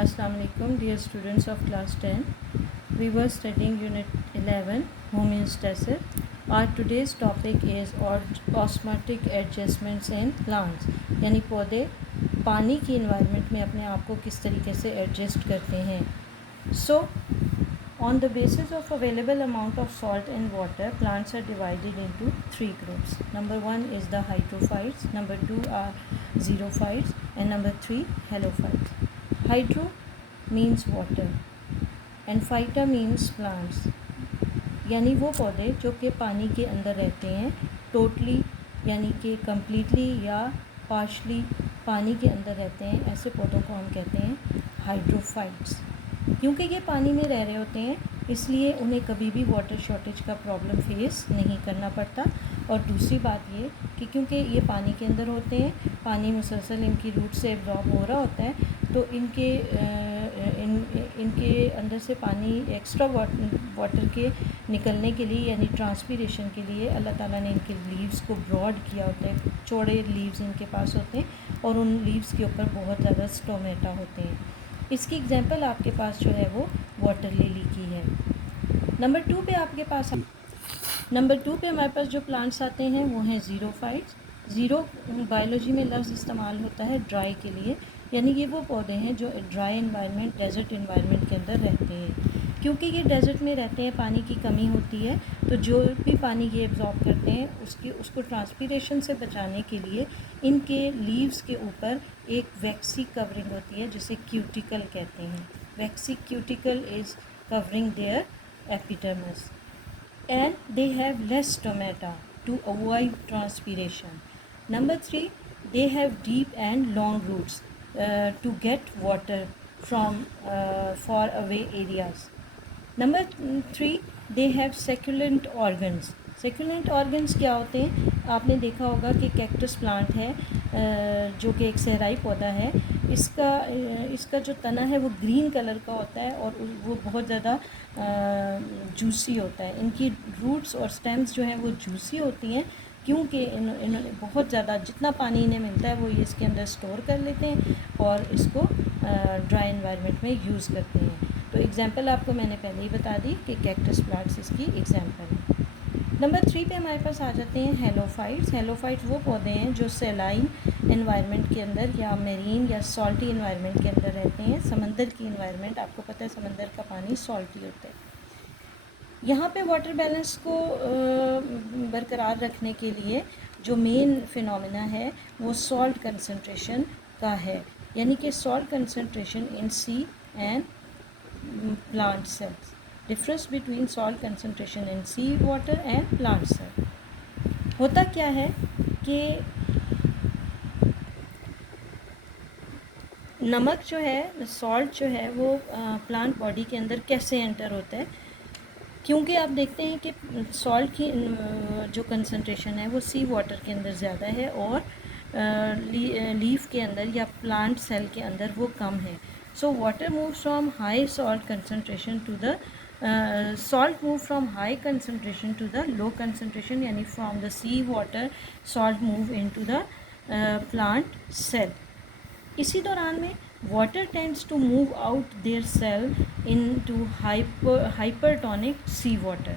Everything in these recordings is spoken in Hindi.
Assalamu alaikum, dear students of class 10. We were studying unit 11 homeostasis. Our today's topic is osmotic adjustments in plants, यानी पौधे पानी की इन्वायरमेंट में अपने आप को किस तरीके से एडजस्ट करते हैं. So on the basis of available amount of salt and water, plants are divided into three groups. Number one is the hydrophytes, number two are xerophytes, and number three halophytes. Hydro means water and phyta means plants, यानी वो पौधे जो कि पानी के अंदर रहते हैं, टोटली यानी कि कम्प्लीटली या पार्शली पानी के अंदर रहते हैं, ऐसे पौधों को हम कहते हैं हाइड्रोफाइट्स. क्योंकि ये पानी में रह रहे होते हैं इसलिए उन्हें कभी भी वाटर शॉर्टेज का प्रॉब्लम फेस नहीं करना पड़ता. और दूसरी बात ये कि क्योंकि ये पानी के अंदर होते हैं, पानी मुसलसल इनकी रूट से एब्जॉर्ब हो रहा होता है, तो इनके अंदर से पानी एक्स्ट्रा वाटर के निकलने के लिए यानी ट्रांसपीरेशन के लिए अल्लाह ताला ने इनके लीव्स को ब्रॉड किया होता है. चौड़े लीव्स इनके पास होते हैं और उन लीव्स के ऊपर बहुत ज़्यादा स्टोमेटा होते हैं. इसकी एग्जांपल आपके पास जो है वो वाटर लिली की है. नंबर टू पे हमारे पास जो प्लांट्स आते हैं वो हैं ज़ीरोफाइट्स. ज़ीरो बायोलॉजी में लफ्ज़ इस्तेमाल होता है ड्राई के लिए, यानी ये वो पौधे हैं जो ड्राई इन्वायरमेंट, डेजर्ट इन्वायरमेंट के अंदर रहते हैं. क्योंकि ये डेजर्ट में रहते हैं, पानी की कमी होती है, तो जो भी पानी ये एब्जॉर्ब करते हैं उसको ट्रांसपीरेशन से बचाने के लिए इनके लीव्स के ऊपर एक वैक्सी कवरिंग होती है जिसे क्यूटिकल कहते हैं. Waxy cuticle is covering their epidermis and they have less stomata to avoid transpiration. Number 3, they have deep and long roots to get water from far away areas. Number 3, they have succulent organs. Succulent organs क्या होते हैं? आपने देखा होगा कि कैक्टस प्लांट है जो कि एक सहराई पौधा है. इसका जो तना है वो ग्रीन कलर का होता है और वो बहुत ज़्यादा जूसी होता है. इनकी रूट्स और स्टेम्स जो हैं वो जूसी होती हैं क्योंकि इन्होंने बहुत ज़्यादा जितना पानी इन्हें मिलता है वो ये इसके अंदर स्टोर कर लेते हैं और इसको ड्राई एनवायरनमेंट में यूज़ करते हैं. तो एग्जांपल आपको मैंने पहले ही बता दी कि कैक्टस प्लांट्स इसकी एग्जांपल है. नंबर 3 पे हमारे पास आ जाते हैं हेलोफाइट्स. हेलोफाइट्स वो पौधे हैं जो सेलाइन एनवायरनमेंट के अंदर या मेरीन या सॉल्टी एनवायरनमेंट के अंदर रहते हैं. समंदर की एनवायरनमेंट, आपको पता है समंदर का पानी सॉल्टी होता है. यहाँ पे वाटर बैलेंस को बरकरार रखने के लिए जो मेन फिनोमेना है वो सॉल्ट कंसंट्रेशन का है, यानी कि salt concentration in sea and plant cells. Difference between salt concentration in sea water and plant cell. होता क्या है कि नमक जो है, सॉल्ट जो है वो प्लांट बॉडी के अंदर कैसे एंटर होता है. क्योंकि आप देखते हैं कि सॉल्ट की जो कंसंट्रेशन है वो सी वाटर के अंदर ज़्यादा है और लीफ के अंदर या प्लांट सेल के अंदर वो कम है. So water move from high salt concentration to the salt move from high concentration to the low concentration, यानी from the sea water salt move into the plant cell. इसी दौरान में water tends to move out their cell into hypertonic sea water.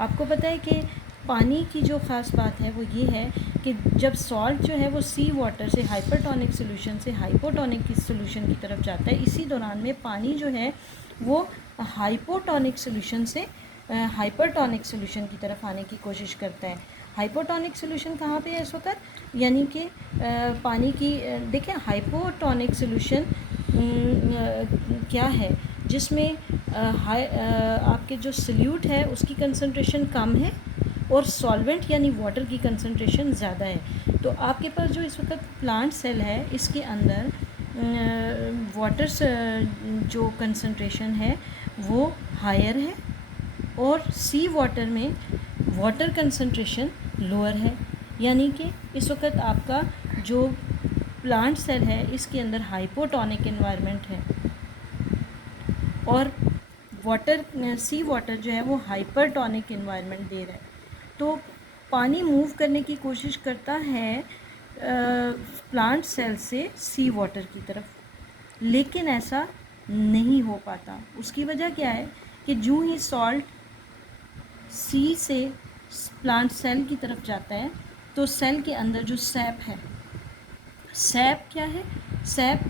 आपको पता है कि पानी की जो ख़ास बात है वो ये है कि जब सॉल्ट जो है वो सी वाटर से हाइपरटोनिक सोल्यूशन से हाइपोटोनिक की सोल्यूशन की तरफ जाता है, इसी दौरान में पानी जो है वो हाइपोटोनिक सोल्यूशन से हाइपरटोनिक सोल्यूशन की तरफ आने की कोशिश करता है. हाइपोटोनिक सोल्यूशन कहाँ पे है इस वक्त, यानी कि पानी की देखें हाइपोटोनिक सोल्यूशन क्या है जिसमें आपके जो सल्यूट है उसकी कंसंट्रेशन कम है और सॉल्वेंट यानी वाटर की कंसंट्रेशन ज़्यादा है. तो आपके पास जो इस वक्त प्लांट सेल है इसके अंदर वाटर जो कंसंट्रेशन है वो हायर है और सी वाटर में वाटर कंसंट्रेशन लोअर है. यानी कि इस वक्त आपका जो प्लांट सेल है इसके अंदर हाइपोटोनिक एनवायरनमेंट है और वाटर सी वाटर जो है वो हाइपरटोनिक एनवायरनमेंट दे रहा है. तो पानी मूव करने की कोशिश करता है प्लांट सेल से सी वाटर की तरफ, लेकिन ऐसा नहीं हो पाता। उसकी वजह क्या है कि जो ही सॉल्ट सी से प्लांट सेल की तरफ जाता है तो सेल के अंदर जो सैप है, सैप क्या है? सैप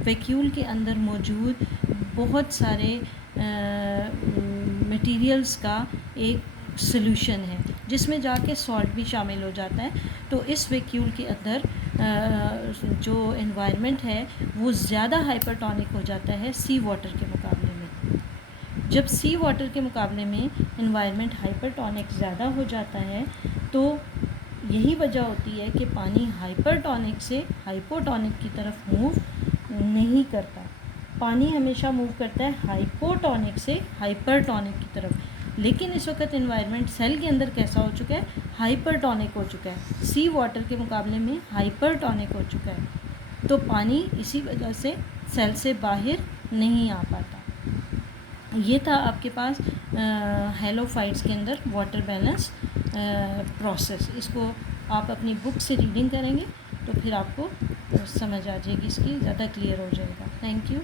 वैक्यूल के अंदर मौजूद बहुत सारे मटेरियल्स का एक सॉल्यूशन है जिसमें जाके सॉल्ट भी शामिल हो जाता है। तो इस वैक्यूल के अंदर जो एनवायरनमेंट है वो ज़्यादा हाइपरटोनिक हो जाता है सी वाटर के मुकाबले में। जब सी वाटर के मुकाबले में एनवायरनमेंट हाइपरटोनिक ज़्यादा हो जाता है तो यही वजह होती है कि पानी हाइपरटोनिक से हाइपोटोनिक की तरफ मूव नहीं करता। पानी हमेशा मूव करता है हाइपोटोनिक से हाइपरटोनिक की तरफ। लेकिन इस वक्त एनवायरनमेंट सेल के अंदर कैसा हो चुका है? हाइपरटोनिक हो चुका है, सी वाटर के मुकाबले में हाइपरटोनिक हो चुका है। तो पानी इसी वजह से सेल से बाहर नहीं आ पाता। ये था आपके पास हैलोफाइट्स के अंदर वाटर बैलेंस प्रोसेस। इसको आप अपनी बुक से रीडिंग करेंगे तो फिर आपको समझ आ जाएगी, इसकी ज़्यादा क्लियर हो जाएगा। Thank you.